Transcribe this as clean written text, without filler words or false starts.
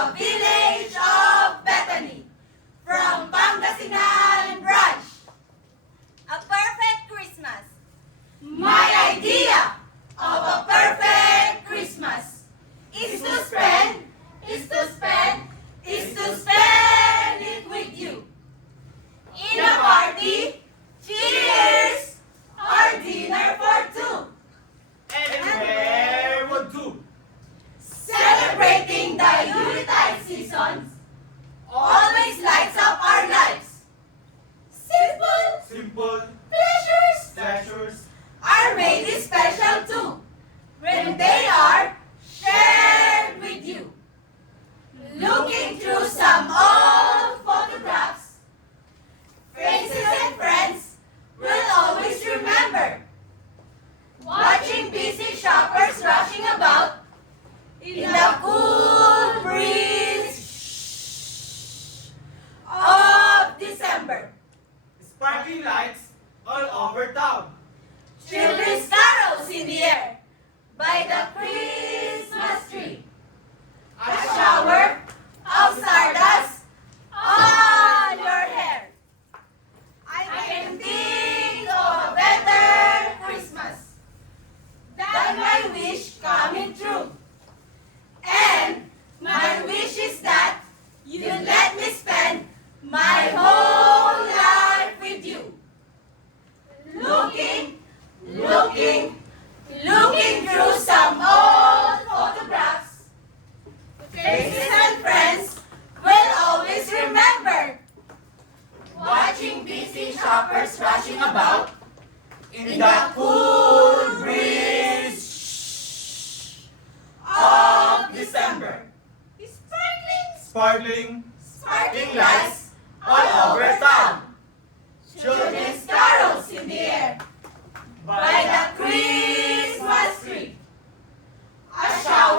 the village of Bethany, from Pangasinan branch. A perfect Christmas. My idea of a perfect Christmas is to spend it with you. In a party, cheers, or dinner for two. Anywhere would do. Celebrating the Yuletide seasons always lights up our lives. Simple pleasures are made special too when they are shared with you. Looking through some old photographs, faces and friends will always remember. Watching busy shoppers rushing about in the cool breeze of December. Sparkling lights all over town. Children's carols in the air by the Christmas tree. A shower of stardust on your hair. I can think of a better Christmas than my wish coming true. And my wish is that you let me spend my whole life with you. Looking through some old photographs, faces and friends will always remember. Watching busy shoppers rushing about in the cool breeze of December. Sparkling Lights all over town. Children's carols in the air by the Christmas tree. A shower